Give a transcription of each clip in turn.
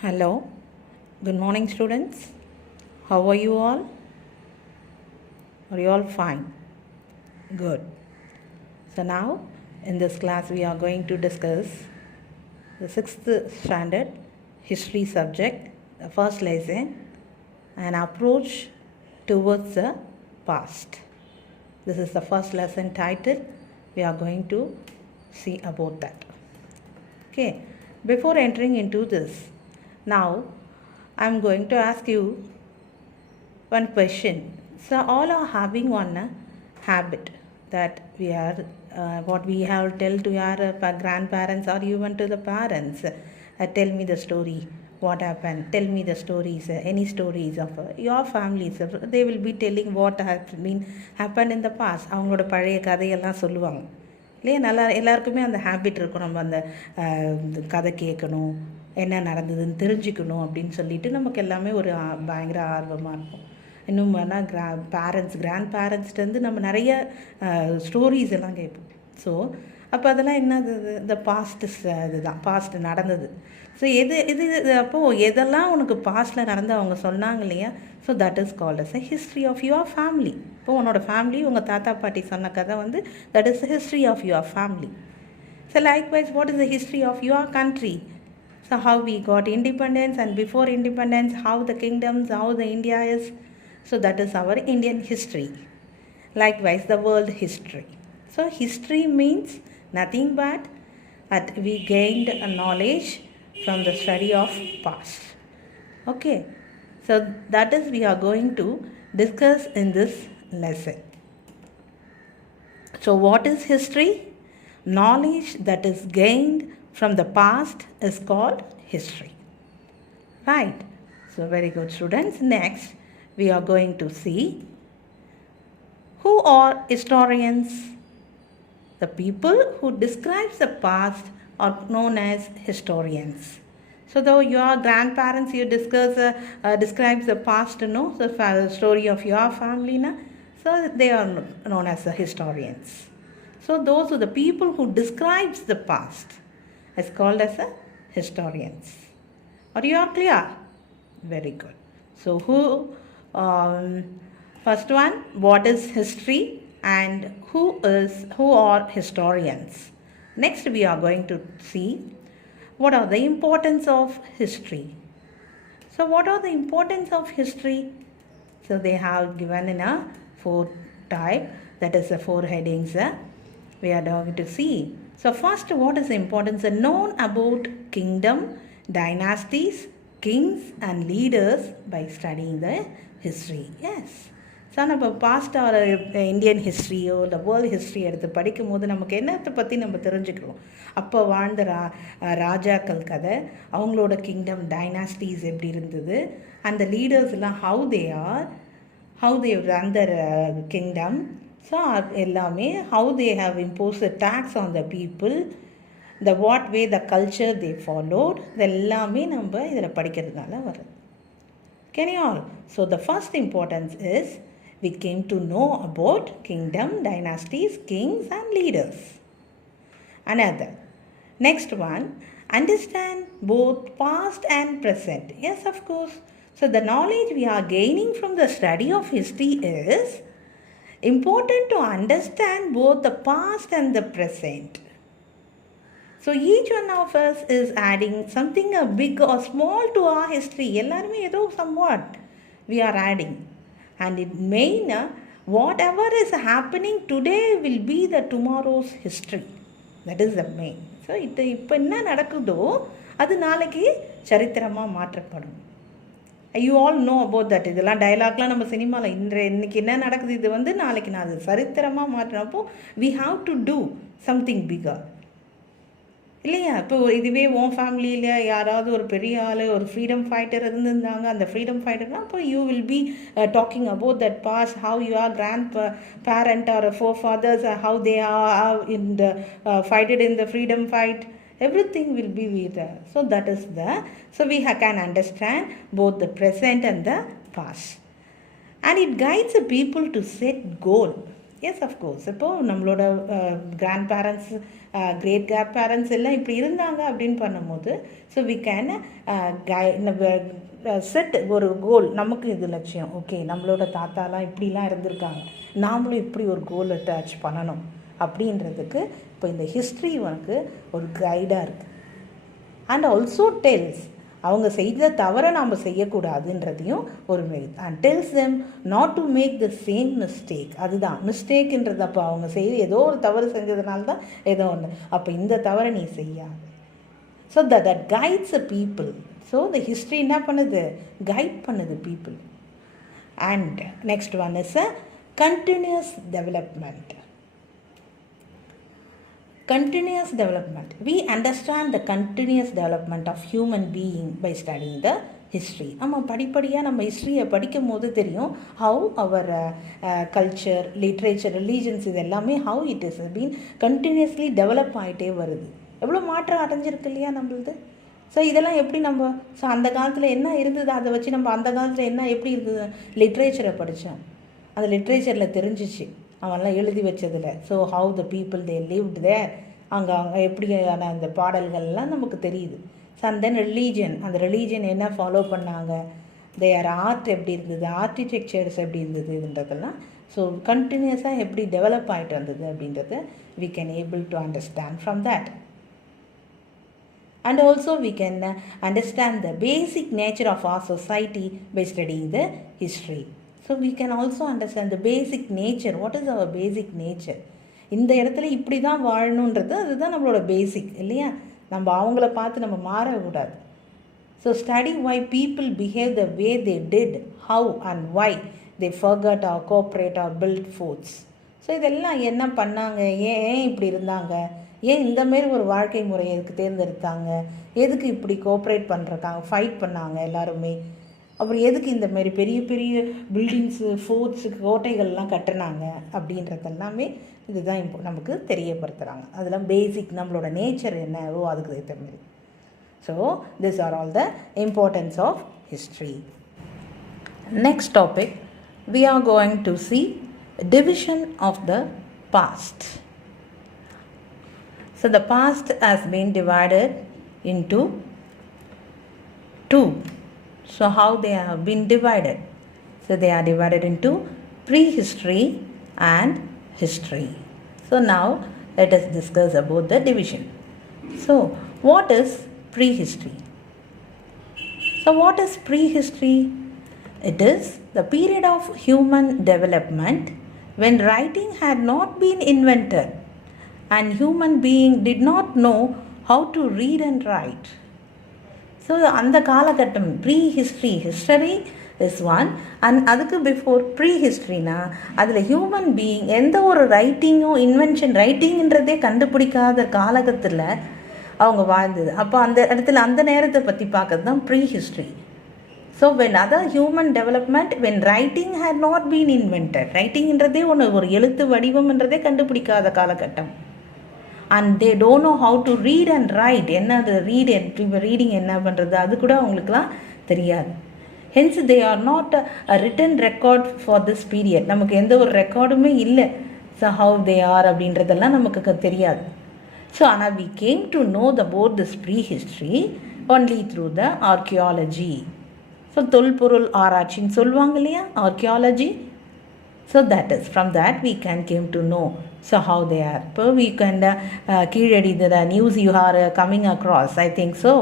Hello, good morning, students. How are you all? Are you all fine? Good. So, now in this class, we are going to discuss the sixth standard history subject, the first lesson, an approach towards the past. This is the first lesson title. We are going to see about that. Okay, before entering into this, now I'm going to ask you one question. So all are having one habit that we are what we have tell to our grandparents or even to the parents. Tell me the story. What happened? Tell me the stories. Any stories of your families. They will be telling what has been happened in the past. அவங்களோட பழைய கதையெல்லாம் சொல்லுவாங்க இல்லையா. நல்லா எல்லாருக்குமே அந்த ஹேபிட் இருக்கும். நம்ம அந்த கதை கேட்கணும், என்ன நடந்ததுன்னு தெரிஞ்சுக்கணும் அப்படின்னு சொல்லிட்டு நமக்கு எல்லாமே ஒரு பயங்கர ஆர்வமாக இருக்கும். இன்னும் வேணால் கிராண்ட் பேரண்ட்ஸ்லேருந்து நம்ம நிறைய ஸ்டோரிஸ் எல்லாம் கேட்போம். ஸோ அப்போ அதெல்லாம் என்னது, இந்த பாஸ்ட்டு இதுதான், பாஸ்ட் நடந்தது. ஸோ அப்போது எதெல்லாம் உனக்கு பாஸ்ட்டில் நடந்து அவங்க சொன்னாங்க இல்லையா. So that is called as a history of your family. இப்போ உன்னோட ஃபேமிலி, உங்கள் தாத்தா பாட்டி சொன்ன கதை வந்து that is the history of your family. So likewise what is the history of your country? So how we got independence, and before independence how the kingdoms, how the India is. So that is our Indian history. Likewise the world history. So history means nothing but that we gained a knowledge from the study of past. Okay, so that is we are going to discuss in this lesson. So what is history? Knowledge that is gained from the past is called history. Right? So very good, students. Next, we are going to see who are historians. The people who describe the past are known as historians. So though your grandparents you describes the past, the story of your family, so they are known as the historians. So those are the people who describes the past is called as a historians. Are you all clear? Very good. So first one, what is history and who are historians? Next we are going to see what are the importance of history. So what are the importance of history? So they have given in a 4 type, that is the 4 headings we are going to see. So first, what is the importance? Known about kingdom, dynasties, kings and leaders by studying the history. Yes. So நம்ம past R Indian ஹிஸ்ட்ரியோ இல்லை world history எடுத்து படிக்கும் போது நமக்கு என்னத்தை பற்றி நம்ம தெரிஞ்சுக்கிறோம். அப்போ வாழ்ந்த ராஜாக்கள் கதை, அவங்களோட கிங்டம் டைனாஸ்டிஸ் எப்படி இருந்தது, அந்த லீடர்ஸ்லாம் how they run their kingdom. So எல்லாமே how they have imposed a tax on the people, the what way the culture they followed, இது எல்லாமே நம்ம இதில் படிக்கிறதுனால வருது. Can you all? So the first importance is we came to know about kingdom, dynasties, kings and leaders. Another. Next one, understand both past and present. Yes, of course. So the knowledge we are gaining from the study of history is important to understand both the past and the present. So each one of us is adding something big or small to our history. எல்லாருமே ஏதோ somewhat we are adding. And it main whatever is happening today will be the tomorrow's history. That is the main. So இப்போ என்ன நடக்குதோ அது நாளைக்கு சரித்திரமாக மாற்றப்படும். You all know about that. இதெல்லாம் டயலாக்லாம் நம்ம சினிமாவில் இன்னைக்கு என்ன நடக்குது, இது வந்து நாளைக்கு நான் அது சரித்திரமாக மாற்றினப்போ we have to do something bigger. இல்லையா? இப்போ இதுவே உன் ஃபேமிலியில் யாராவது ஒரு பெரிய ஆள், ஒரு ஃப்ரீடம் ஃபைட்டர் இருந்திருந்தாங்க, அந்த ஃப்ரீடம் ஃபைட்டர்னால் அப்போ you will be talking about that past, how your grand parent or forefathers how they are in the fighted in the freedom fight. Everything will be there. So that is so we can understand both the present and the past. And it guides the people to set goal. Yes of course. இப்போது நம்மளோட grandparents, great grandparents எல்லாம் இப்படி இருந்தாங்க அப்படின்னு பண்ணும்போது, so we can set ஒரு கோல். நமக்கு இது லட்சியம், ஓகே நம்மளோட தாத்தாலாம் இப்படிலாம் இருந்திருக்காங்க, நாமளும் இப்படி ஒரு கோல் அட்டாச் பண்ணணும் அப்படின்றதுக்கு இப்போ இந்த ஹிஸ்ட்ரி உனக்கு ஒரு கைடாக இருக்குது. அண்ட் ஆல்சோ டெல்ஸ் அவங்க செய்த தவறை நாம் செய்யக்கூடாதுன்றதையும் ஒரு and tells them not to make the same mistake. அதுதான் மிஸ்டேக்குன்றது. அப்போ அவங்க ஏதோ ஒரு தவறு செஞ்சதுனால தான் ஏதோ ஒன்று, அப்போ இந்த தவறை நீ செய்யாது. So that guides a people. So the history என்ன பண்ணுது, கைட் பண்ணுது people. And next one is a continuous development. Continuous development. We understand the continuous development of human being by studying the history. நம்ம படிப்படியாக நம்ம ஹிஸ்ட்ரியை படிக்கும் போது தெரியும் how our culture, literature, religions இது எல்லாமே how it is been continuously develop ஆகிட்டே வருது. எவ்வளோ மாற்றம் அடைஞ்சிருக்கு இல்லையா நம்மளுது. ஸோ இதெல்லாம் எப்படி நம்ம அந்த காலத்தில் என்ன இருந்தது அதை வச்சு நம்ம அந்த காலத்தில் என்ன எப்படி இருந்தது லிட்ரேச்சரை படித்தோம். அந்த லிட்ரேச்சரில் தெரிஞ்சிச்சு அவன்லாம் எழுதி வச்சதில். So how the people they lived there, அங்கே எப்படியான அந்த பாடல்கள்லாம் நமக்கு தெரியுது. ஸோ அண்ட் தென் ரிலீஜன், அந்த ரிலீஜன் என்ன ஃபாலோ பண்ணாங்க, தேர் ஆர்ட் எப்படி இருந்தது, ஆர்கிடெக்சர்ஸ் எப்படி இருந்ததுன்றதெல்லாம் ஸோ கண்டினியூஸாக எப்படி டெவலப் ஆகிட்டு வந்தது அப்படின்றத we can able to understand from that. And also we can understand the basic nature of our society by studying the history. So we can also understand the basic nature. What is our basic nature? இந்த இடத்துல இப்படி தான் வாழணுன்றது அதுதான் நம்மளோட பேசிக் இல்லையா. நம்ம அவங்கள பார்த்து நம்ம மாறக்கூடாது. So study why people behave the way they did, how and why they forgot or cooperate or build forts. So இதெல்லாம் என்ன பண்ணாங்க, ஏன் இப்படி இருந்தாங்க, ஏன் இந்தமாரி ஒரு வாழ்க்கை முறையை எதுக்கு தேர்ந்தெடுத்தாங்க, எதுக்கு இப்படி கோஆப்ரேட் பண்ணுறாங்க, ஃபைட் பண்ணாங்க எல்லாருமே, அப்புறம் எதுக்கு இந்தமாரி பெரிய பெரிய பில்டிங்ஸு, ஃபோர்ட்ஸு, கோட்டைகள்லாம் கட்டுனாங்க அப்படின்றதெல்லாமே இதுதான் இப்போ நமக்கு தெரியப்படுத்துகிறாங்க. அதெல்லாம் பேசிக் நம்மளோட நேச்சர் என்னவோ அதுக்கு ஏற்ற மாதிரி. So this are all the importance of history. Next topic we are going to see division of the past. So the past has been divided into two. So how they have been divided? So they are divided into prehistory and history. So now let us discuss about the division. So what is prehistory? So what is prehistory? It is the period of human development when writing had not been invented and human being did not know how to read and write. So அந்த காலகட்டம் pre history, history is one. And அதுக்கு before pre ஹிஸ்ட்ரினா அதில் human being எந்த ஒரு ரைட்டிங்கும் இன்வென்ஷன், ரைட்டிங்ன்றதே கண்டுபிடிக்காத காலகட்டத்தில் அவங்க வாழ்ந்தது. அப்போ அந்த இடத்துல அந்த நேரத்தை பற்றி பார்க்கறது தான் prehistory. So when other human development when writing had not been invented, ரைட்டிங்ன்றதே ஒரு எழுத்து வடிவம்ன்றதே கண்டுபிடிக்காத காலகட்டம். And they don't know how to read and write, என்ன அது ரீடிங் என்ன பண்ணுறது அது கூட அவங்களுக்குலாம் தெரியாது. Hence they are not a written record for this period. நமக்கு எந்த ஒரு ரெக்கார்டுமே இல்லை. ஸோ ஹவு தே ஆர் அப்படின்றதெல்லாம் நமக்கு தெரியாது. ஸோ ஆனால் we came to know about this pre history only through the archaeology. So தொல்பொருள் ஆராய்ச்சின்னு சொல்லுவாங்க இல்லையா, archaeology. So that is from that we can came to know so how they are. So we can Keezhadi the news you are coming across, I think so.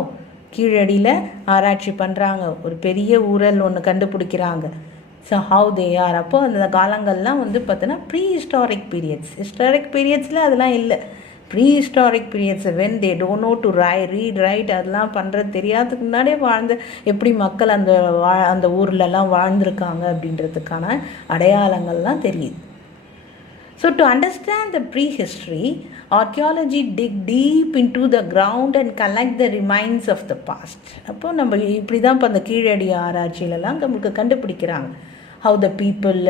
கீழடியில் ஆராய்ச்சி பண்ணுறாங்க, ஒரு பெரிய ஊரல் ஒன்று கண்டுபிடிக்கிறாங்க. So how they are. அப்போ அந்த காலங்கள்லாம் பார்த்தோன்னா ப்ரீ ஹிஸ்டாரிக் பீரியட்ஸ். ஹிஸ்டாரிக் பீரியட்ஸில் அதெல்லாம் இல்லை. Pre historic periods when they don't know to read write அதெல்லாம் பண்ணுறது தெரியாததுக்கு முன்னாடியே எப்படி மக்கள் அந்த ஊர்லலாம் வாழ்ந்திருக்காங்க அப்படின்றதுக்கான அடையாளங்கள்லாம் தெரியுது. So to understand the pre history, archaeology dig deep into the ground and collect the remains of the past. அப்போ நம்ம இப்படி தான் இப்போ அந்த கீழடி ஆராய்ச்சியிலலாம் நமக்கு கண்டுபிடிக்கிறாங்க ஹவு த பீப்புள்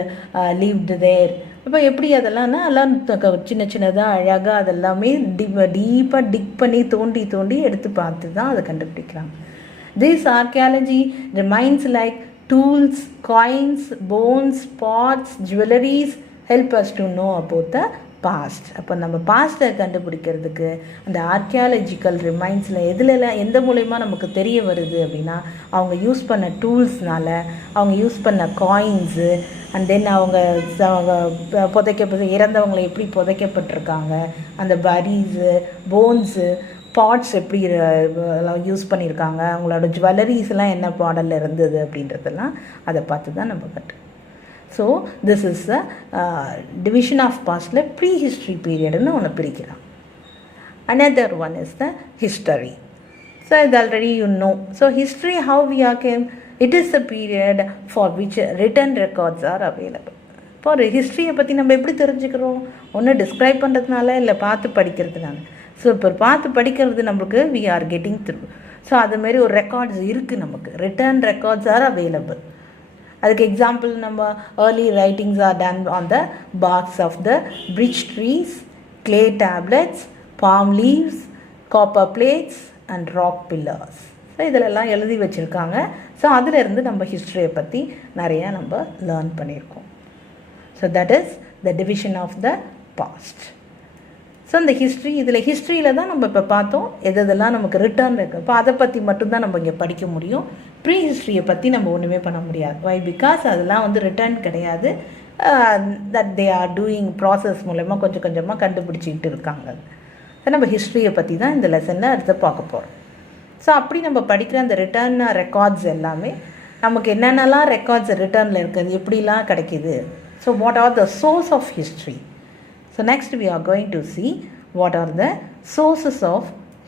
லிவ்டு தேர். அப்போ எப்படி அதெல்லாம்னா எல்லாம் சின்ன சின்னதாக அழகாக அதெல்லாமே டீப்பாக டிக் பண்ணி தோண்டி தோண்டி எடுத்து பார்த்து தான் அதை கண்டுபிடிக்கிறாங்க. This archaeology remains like tools, coins, bones, pots, jewelleries help us to know about the past. அப்போ நம்ம பாஸ்ட்டை கண்டுபிடிக்கிறதுக்கு அந்த ஆர்கியாலஜிக்கல் ரிமைன்ஸில் எதுலலாம் எந்த மூலயமா நமக்கு தெரிய வருது அப்படின்னா, அவங்க யூஸ் பண்ண டூல்ஸ்னால், அவங்க யூஸ் பண்ண காயின்ஸு, அண்ட் தென் அவங்க இறந்தவங்களை எப்படி புதைக்கப்பட்டிருக்காங்க, அந்த பரீஸு, போன்ஸு, பாட்ஸ் எப்படி யூஸ் பண்ணியிருக்காங்க, அவங்களோட ஜுவல்லரிஸ்லாம் என்ன மாடலில் இருந்தது அப்படின்றதெல்லாம் அதை பார்த்து தான் நம்ம கற்றுக்கணும். So this is the division of பாஸ்டில் ப்ரீ ஹிஸ்ட்ரி பீரியடுன்னு ஒன்று பிரிக்கலாம். Another one is the history. So இது already you know. So history how we are came, it is the period for which written records are available. இப்போ ஒரு ஹிஸ்ட்ரியை பற்றி நம்ம எப்படி தெரிஞ்சுக்கிறோம்? ஒன்று டிஸ்கிரைப் பண்ணுறதுனால, இல்லை பார்த்து படிக்கிறதுனால. ஸோ இப்போ பார்த்து படிக்கிறது நம்மளுக்கு we are getting through. So அதுமாரி ஒரு ரெக்கார்ட்ஸ் இருக்குது, நமக்கு ரிட்டன் ரெக்கார்ட்ஸ் ஆர் அவைலபிள். அதுக்கு எக்ஸாம்பிள் நம்ம early writings are done on the barks of the bridge trees, clay tablets, palm leaves, copper plates and rock pillars. So இதிலெல்லாம் எழுதி வச்சுருக்காங்க. ஸோ அதிலிருந்து நம்ம ஹிஸ்ட்ரியை பற்றி நிறையா நம்ம லேர்ன் பண்ணியிருக்கோம். So that is the division of the past. So இந்த ஹிஸ்ட்ரி, இதில் ஹிஸ்ட்ரியில் தான் நம்ம இப்போ பார்த்தோம் எதெல்லாம் நமக்கு ரிட்டர்ன் இருக்குது. இப்போ அதை பற்றி மட்டும்தான் நம்ம இங்கே படிக்க முடியும். ப்ரீ ஹிஸ்ட்ரியை பற்றி நம்ம ஒன்றுமே பண்ண முடியாது. வை? பிகாஸ் அதெல்லாம் வந்து ரிட்டர்ன் கிடையாது. That they are doing process மூலமாக கொஞ்சம் கொஞ்சமாக கண்டுபிடிச்சிக்கிட்டு இருக்காங்க. ஸோ நம்ம ஹிஸ்ட்ரியை பற்றி தான் இந்த லெசனில் அடுத்து பார்க்க போகிறோம். ஸோ அப்படி நம்ம படிக்கிற அந்த ரிட்டர்ன் ரெக்கார்ட்ஸ் எல்லாமே நமக்கு என்னென்னலாம் ரெக்கார்ட்ஸ் ரிட்டர்னில் இருக்குது, எப்படிலாம் கிடைக்கிது. So what are the source of history? So next we are going to see what are the sources of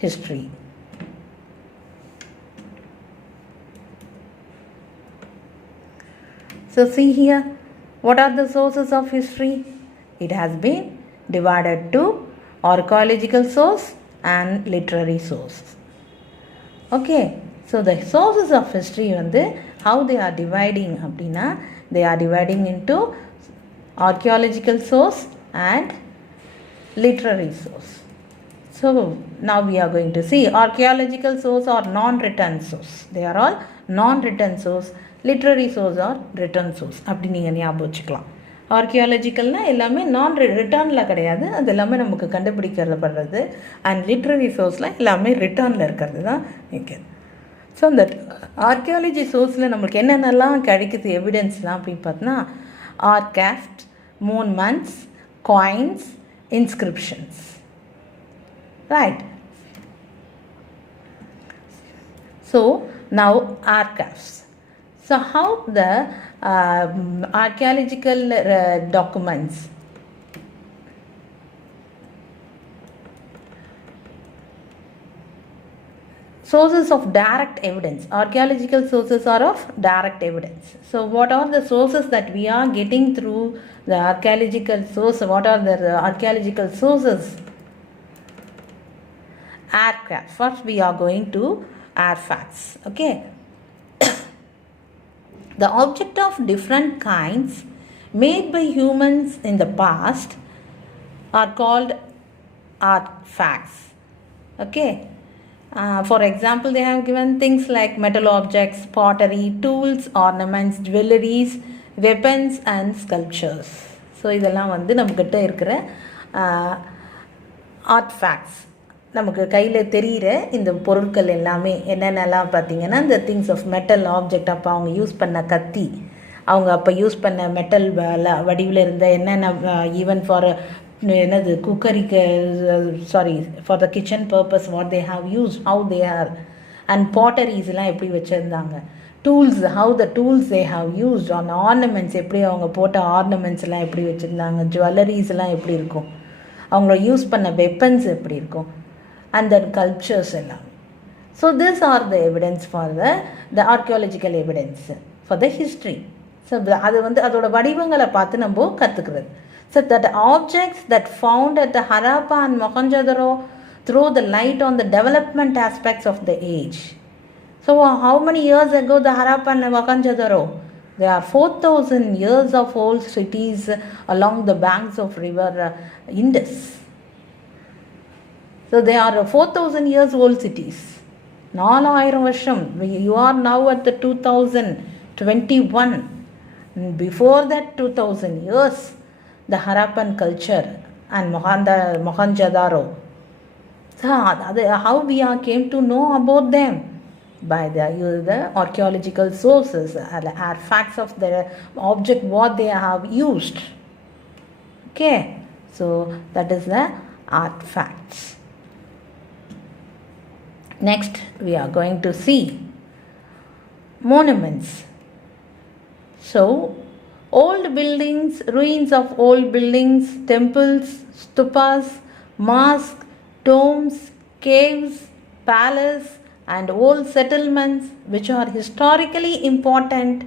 history. So see here, what are the sources of history? It has been divided to archaeological source and literary source. Okay, so the sources of history வந்து how they are dividing அப்படின்னா, they are dividing into archaeological source and literary source. So now we are going to see archaeological source or non-written source. They are all non-written source. Literary source or written source. அப்படி நீங்கள் ஞாபகம் வச்சுக்கலாம். ஆர்கியாலஜிக்கல்னா எல்லாமே ரிட்டர்னில் கிடையாது, அது எல்லாமே நமக்கு கண்டுபிடிக்கப்படுறது. அண்ட் லிட்ரரி சோர்ஸில் எல்லாமே ரிட்டர்னில் இருக்கிறது தான் இருக்குது. ஸோ இந்த ஆர்கியாலஜி சோர்ஸில் நம்மளுக்கு என்னென்னலாம் கிடைக்குது எவிடன்ஸ்லாம் அப்படின்னு பார்த்தோன்னா, ஆர்காஃப்ட், monuments, coins, inscriptions. Right. So now archives. So how the archaeological documents sources of direct evidence. Archaeological sources are of direct evidence. So what are the sources that we are getting through the archaeological source? What are the archaeological sources? Artfacts. First we are going to artfacts. Okay. The object of different kinds made by humans in the past are called artfacts. Okay. For example, they have given things like metal objects, pottery, tools, ornaments, jewelries, weapons and sculptures. So இதெல்லாம் வந்து நம்மக்கிட்ட இருக்கிற artfacts. நமக்கு கையில் தெரிகிற இந்த பொருட்கள் எல்லாமே என்னென்னலாம் பார்த்திங்கன்னா, இந்த திங்ஸ் ஆஃப் மெட்டல் ஆப்ஜெக்ட். அப்போ அவங்க யூஸ் பண்ண கத்தி, அவங்க அப்போ யூஸ் பண்ண மெட்டல் வடிவில் இருந்த என்னென்ன, ஈவன் ஃபார் என்னது குக்கரிக்கு, sorry for the kitchen purpose what they have use, how they are. And பாட்டரிஸ்லாம் எப்படி வச்சுருந்தாங்க, tools, how the tools they have used, on ornaments எப்படி அவங்க போட்ட ஆர்னமெண்ட்ஸ்லாம் எப்படி வச்சுருந்தாங்க, ஜுவல்லரிஸ்லாம் எப்படி இருக்கும், அவங்கள யூஸ் பண்ண வெப்பன்ஸ் எப்படி இருக்கும், அண்ட் தென் கல்ச்சர்ஸ் எல்லாம். So this R the evidence for the archaeological evidence for the history. So அது வந்து அதோட வடிவங்களை பார்த்து நம்ம கற்றுக்கிறது. So that objects that found at the Harappa and Mohenjo-daro throw the light on the development aspects of the age. So how many years ago the Harappa and Mohenjo-daro? There are 4,000 years of old cities along the banks of river Indus. So they are 4,000 years old cities. 4000 வருஷம். You are now at the 2021. Before that 2000 years, the Harappan culture and Mohenjo-daro. So how we came to know about them? By the archaeological sources, artifacts of the object what they have used. Okay, so that is the artifacts. Next we are going to see monuments. So old buildings, ruins of old buildings, temples, stupas, mosques, tombs, caves, palaces and old settlements which are historically important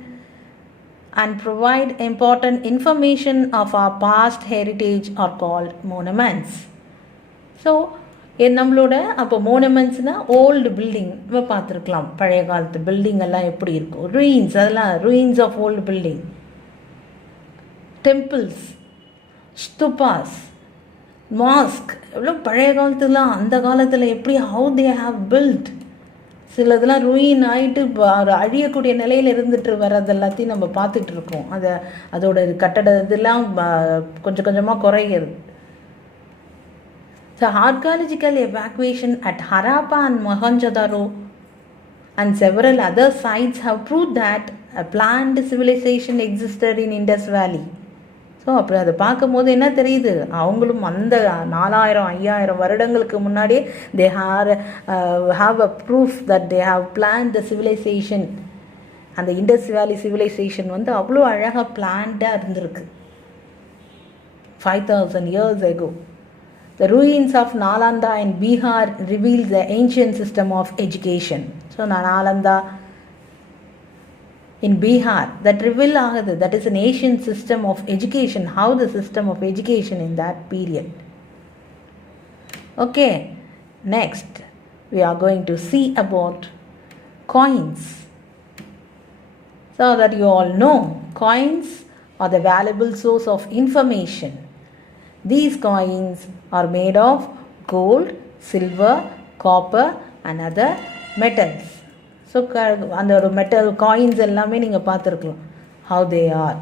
and provide important information of our past heritage are called monuments. So நம்மளோட அப்போ மோனுமெண்ட்ஸ்னா old building இப்போ பார்த்துருக்கலாம், பழைய காலத்து பில்டிங் எல்லாம் எப்படி இருக்கும், ரூயின்ஸ், அதெல்லாம் ruins of old building, temples, stupas, mosque, எவ்வளோ பழைய காலத்துலாம் அந்த காலத்தில் எப்படி ஹவு தே ஹாவ் பில்ட். சிலதெல்லாம் ரூயின் ஆகிட்டு அழியக்கூடிய நிலையில் இருந்துட்டு வர்றது எல்லாத்தையும் நம்ம பார்த்துட்டு இருக்கோம். அதோட கட்டட இதெல்லாம் கொஞ்சம் கொஞ்சமாக குறைகிறது. So archaeological evacuation at Harappa and Mohenjo-daro and several other sites have proved that a planned civilization existed in Indus Valley. So அப்படி அதை பார்க்கும்போது என்ன தெரியுது, அவங்களும் அந்த 4000-5000 வருடங்களுக்கு முன்னாடியே they have a proof that they have planned the civilization. அந்த இண்டஸ் வேலி சிவிலைசேஷன் அவ்வளோ அழகாக பிளான்டாக இருந்திருக்கு 5000 years ago. The ruins of Nalanda in Bihar reveal the ancient system of education. So Nalanda in Bihar, that reveal ஆகுது, that is an ancient system of education, how the system of education in that period. Okay, next we are going to see about coins. So that you all know, coins are the valuable source of information. These coins are made of gold, silver, copper and other metals. So அந்த ஒரு metal coins எல்லாமே நீங்கள் பார்த்துருக்கலாம் how they R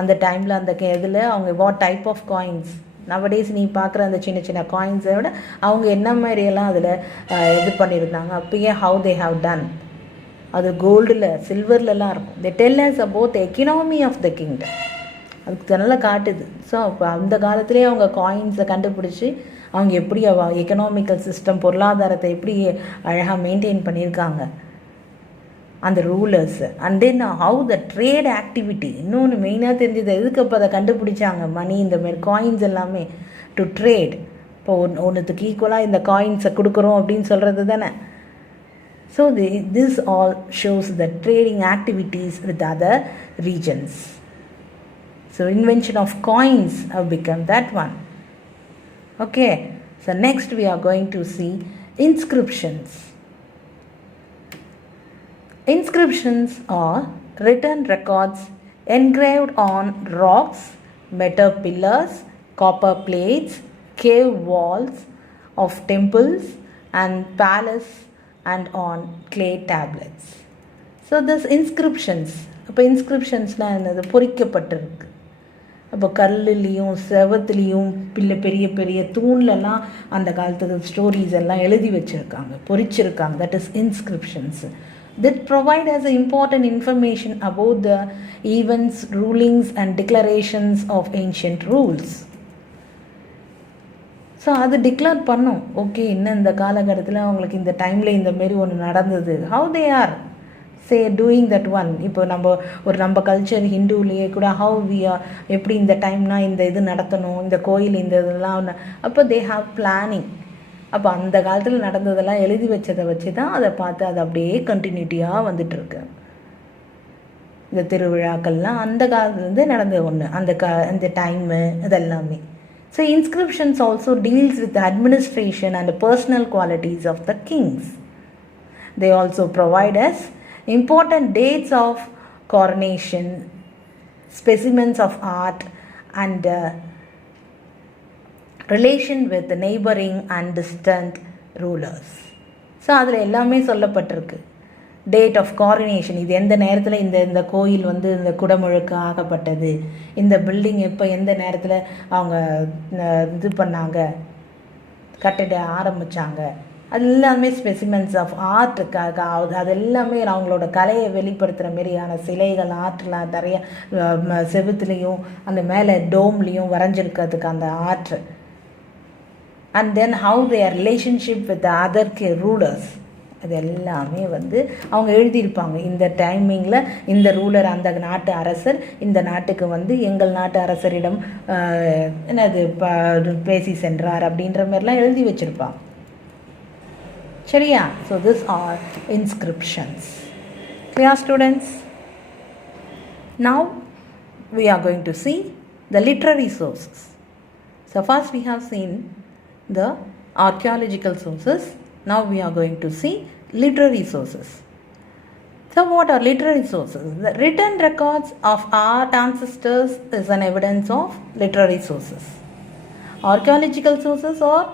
அந்த டைமில் அந்த இதில் அவங்க what type of coins. Nowadays நீ பார்க்குற அந்த சின்ன சின்ன காயின்ஸை விட அவங்க என்ன மாதிரியெல்லாம் அதில் இது பண்ணியிருந்தாங்க, அப்பயே ஹவு தே ஹாவ் டன். அது கோல்டில் சில்வர்லலாம் இருக்கும். They tell us about the economy of the kingdom, அதுக்கு நல்லா காட்டுது. ஸோ அப்போ அந்த காலத்துலேயே அவங்க காயின்ஸை கண்டுபிடிச்சி அவங்க எப்படி எக்கனாமிக்கல் சிஸ்டம், பொருளாதாரத்தை எப்படி அழகாக மெயின்டைன் பண்ணியிருக்காங்க அந்த rulers. And then how the trade activity. இன்னொன்று மெயினாக தெரிஞ்சது எதுக்கு அப்போ அதை கண்டுபிடிச்சாங்க, மணி இந்த மாதிரி காயின்ஸ் எல்லாமே டு ட்ரேட். இப்போ ஒன்றுத்துக்கு ஈக்குவலாக இந்த காயின்ஸை கொடுக்குறோம் அப்படின்னு சொல்கிறது தானே. So this all shows the trading activities with other regions. So invention of coins have become that one. Okay, so next we are going to see inscriptions. Inscriptions are written records engraved on rocks, metal pillars, copper plates, cave walls of temples and palace and on clay tablets. So this inscriptions, அப்போ இன்ஸ்கிரிப்ஷன்ஸ்னால் என்னது, பொறிக்கப்பட்டிருக்கு. அப்போ கல்லுலேயும் செவத்துலேயும் பெரிய பெரிய தூண்லலாம் அந்த காலத்து ஸ்டோரிஸ் எல்லாம் எழுதி வச்சுருக்காங்க, பொறிச்சிருக்காங்க. That is inscriptions. that provide as important information about the events, rulings and declarations of ancient rules. So அது டிக்ளேர் பண்ணும், ஓகே இன்னும் இந்த காலகட்டத்தில் அவங்களுக்கு இந்த டைமில் இந்த மாரி ஒன்று நடந்தது. How they R say doing that one. இப்போ நம்ம கல்ச்சர் ஹிந்துலேயே கூட ஹவு வி ஆர், எப்படி இந்த டைம்னா இந்த இது நடத்தணும், இந்த கோயில் இந்த இதெல்லாம், அப்போ தே ஹாவ் பிளானிங். அப்போ அந்த காலத்தில் நடந்ததெல்லாம் எழுதி வச்சதை வச்சு தான் அதை பார்த்து அது அப்படியே கண்டினியூட்டியாக வந்துட்டுருக்கு. இந்த திருவிழாக்கள்லாம் அந்த காலத்துலேருந்து நடந்த ஒன்று, அந்த டைமு இதெல்லாமே. So inscriptions also deals with administration and personal qualities of the kings. They also provide us important dates of coronation, specimens of art and relation with the neighboring and distant rulers. So அதில் எல்லாமே சொல்லப்பட்டிருக்கு. Date of காரினேஷன், இது எந்த நேரத்தில் இந்த கோயில் வந்து இந்த குடமுழுக்கு ஆகப்பட்டது, இந்த பில்டிங் எப்போ எந்த நேரத்தில் அவங்க இது பண்ணாங்க, கட்டிட ஆரம்பித்தாங்க, அது எல்லாமே ஸ்பெசிமென்ஸ் ஆஃப் ஆர்ட்டுக்காக. அது எல்லாமே அவங்களோட கலையை வெளிப்படுத்துகிற மாரியான சிலைகள் ஆர்ட்லாம் நிறைய செவுத்துலேயும் அந்த மேலே டோம்லேயும் வரைஞ்சிருக்கிறதுக்கு அந்த art. And then how there relationship with other rulers, அது எல்லாமே வந்து அவங்க எழுதியிருப்பாங்க. இந்த டைமிங்கில் இந்த ரூலர், அந்த நாட்டு அரசர் இந்த நாட்டுக்கு வந்து எங்கள் நாட்டு அரசரிடம் என்னது பேசி சென்றார் அப்படின்ற மாதிரிலாம் எழுதி வச்சுருப்பாங்க. சரியா? So this are inscriptions. Clear students? Now we are going to see the literary sources. So first we have seen the archaeological sources. Now we are going to see literary sources. So what are literary sources? The written records of our ancestors is an evidence of literary sources. Archaeological sources are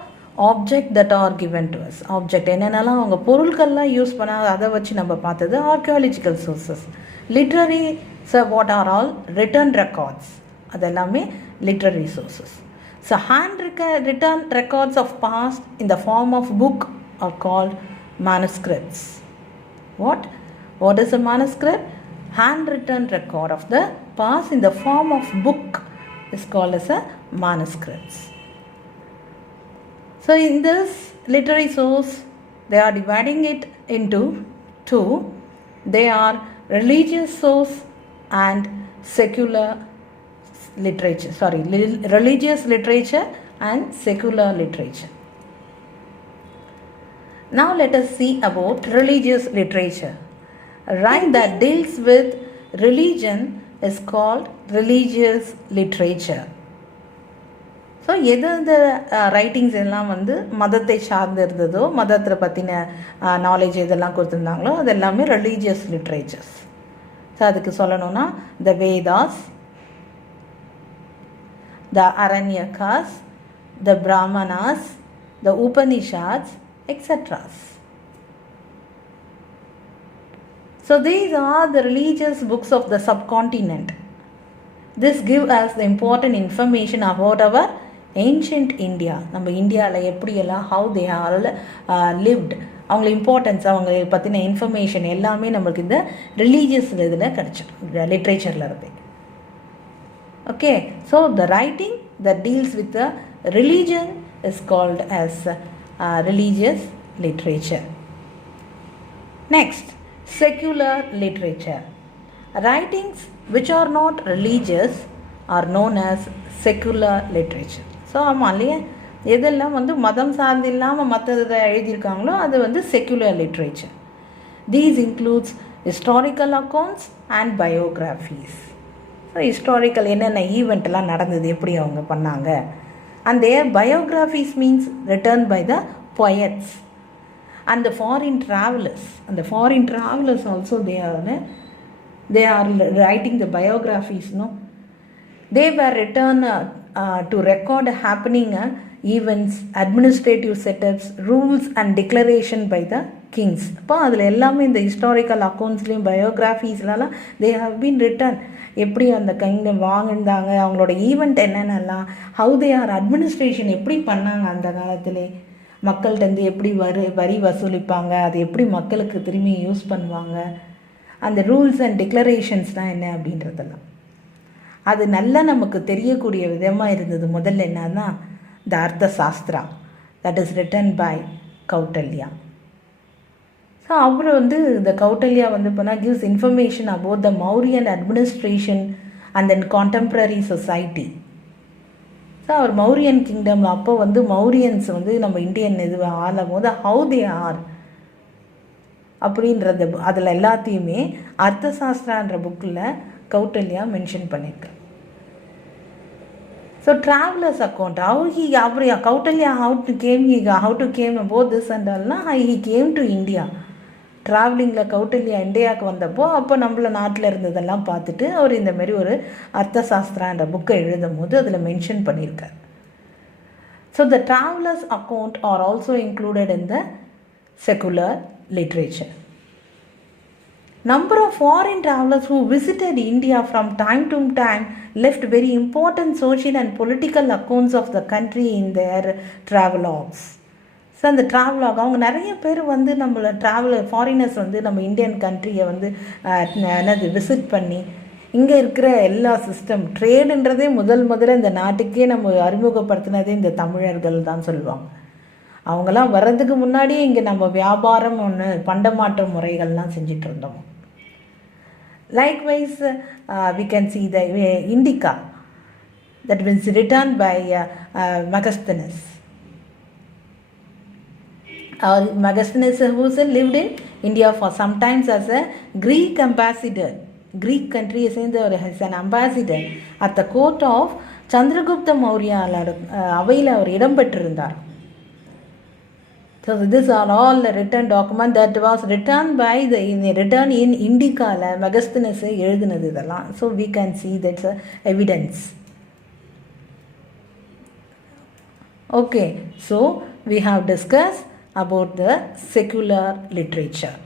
object that are given to us. Object என்னென்னலாம் அவங்க பொருட்கள்லாம் யூஸ் பண்ணால் அதை வச்சு நம்ம பார்த்தது archaeological sources. Literary what are all written records, அதெல்லாமே literary sources. So written records of past in the form of book are called manuscripts. What is a manuscript? Handwritten record of the past in the form of book is called as a manuscripts. So in this literary source, they are dividing it into two. They are religious source and secular literature. Religious literature and secular literature. Now let us see about religious literature. Right, that deals with religion is called religious literature. So எந்தெந்த ரைட்டிங்ஸ் எல்லாம் வந்து மதத்தை சார்ந்து இருந்ததோ, மதத்தை பற்றின நாலேஜ் இதெல்லாம் கொடுத்துருந்தாங்களோ அது எல்லாமே ரிலீஜியஸ் லிட்ரேச்சர்ஸ். ஸோ அதுக்கு சொல்லணும்னா த வேதாஸ், த அரண்யகாஸ், த பிராமணாஸ், த உபனிஷாத்ஸ், etc. So these are the religious books of the subcontinent. This gives us the important information about our ancient India. நம்ம இந்தியாவில் எப்படியெல்லாம் how they all lived, அவங்கள இம்பார்ட்டன்ஸ், அவங்க பற்றின இன்ஃபர்மேஷன் எல்லாமே நம்மளுக்கு இந்த ரிலீஜியஸ் இதில் கிடச்சிடும், லிட்ரேச்சரில் இருந்து. Okay, so the writing that deals with the religion is called as religious literature. Next, secular literature. Writings which are not religious are known as secular literature. So ஆமாம் இல்லையா, எதெல்லாம் வந்து மதம் சார்ந்து இல்லாமல் மற்றதை எழுதியிருக்காங்களோ அது வந்து secular literature. These includes historical accounts and biographies. So historical என்னென்ன ஈவெண்ட்லாம் நடந்தது, எப்படி அவங்க பண்ணாங்க. And their biographies means written by the poets and the foreign travelers. And the foreign travelers also they are writing the biographies. No, they were written to record happening events, administrative setups, rules and declaration by the kings. அப்போ அதில் எல்லாமே இந்த ஹிஸ்டாரிக்கல் அக்கௌண்ட்ஸ்லேயும் பயோகிராஃபீஸ்லாம் they have been written. எப்படி அந்த கிங்டம் வாங்கியிருந்தாங்க, அவங்களோட ஈவெண்ட் என்னென்னலாம், ஹவு தே ஆர் அட்மினிஸ்ட்ரேஷன் எப்படி பண்ணாங்க அந்த காலத்திலே, மக்கள்கிட்டருந்து எப்படி வரி வசூலிப்பாங்க, அது எப்படி மக்களுக்கு திரும்பி யூஸ் பண்ணுவாங்க, அந்த ரூல்ஸ் அண்ட் டிக்ளரேஷன்ஸ்லாம் என்ன அப்படின்றதெல்லாம் அது நல்லா நமக்கு தெரியக்கூடிய விதமாக இருந்தது. முதல்ல என்னன்னா the Arthashastra, that is written by Kautilya. So அப்புறம் வந்து இந்த கௌட்டல்யா வந்து போனால் gives information about the Mauryan administration and then contemporary society. So அவர் மௌரியன் கிங்டமில் அப்போ வந்து மௌரியன்ஸ் வந்து நம்ம இந்தியன் இது ஆளும் போது ஹவு தே ஆர் அப்படின்றது அதில் எல்லாத்தையுமே அர்த்த சாஸ்திரான்ற புக்கில் கௌட்டல்யா மென்ஷன் பண்ணியிருக்கார். ஸோ ட்ராவலர்ஸ் அக்கௌண்ட் அவர் Kautilya how to came about this and all he came to India. ட்ராவலிங்கில் கௌட்டல்யா இந்தியாவுக்கு வந்தப்போ அப்போ நம்மள நாட்டில் இருந்ததெல்லாம் பார்த்துட்டு அவர் இந்த மாதிரி ஒரு அர்த்த சாஸ்திரான்ற புக்கை எழுதும் போது அதில் மென்ஷன் பண்ணியிருக்கார். So the travellers account are also included in the secular literature. Number of foreign travelers who visited India from time to time left very important social and political accounts of the country in their travelogues. So அந்த ட்ராவலாக் அவங்க நிறைய பேர் வந்து நம்மளை ஃபாரினர்ஸ் வந்து நம்ம இந்தியன் கண்ட்ரியை வந்து என்னது விசிட் பண்ணி இங்கே இருக்கிற எல்லா சிஸ்டம் ட்ரேடுன்றதே முதல்ல இந்த நாட்டுக்கே நம்ம அறிமுகப்படுத்தினதே இந்த தமிழர்கள் தான் சொல்லுவாங்க. அவங்களாம் வர்றதுக்கு முன்னாடியே இங்கே நம்ம வியாபாரம் ஒன்று பண்டமாற்ற முறைகள்லாம் செஞ்சிட்டு இருந்தோம். Likewise, we can see the indica that was written by Megasthenes. Megasthenes who lived in India for some times as a Greek ambassador. Greek country is an ambassador at the court of Chandragupta Maurya அவையில் அவர் இடம்பெற்றிருந்தார். So these are all written document that was written by written in Indica. Megasthenes எழுதினது இதெல்லாம். So we can see that's evidence. Okay, so we have discussed about the secular literature.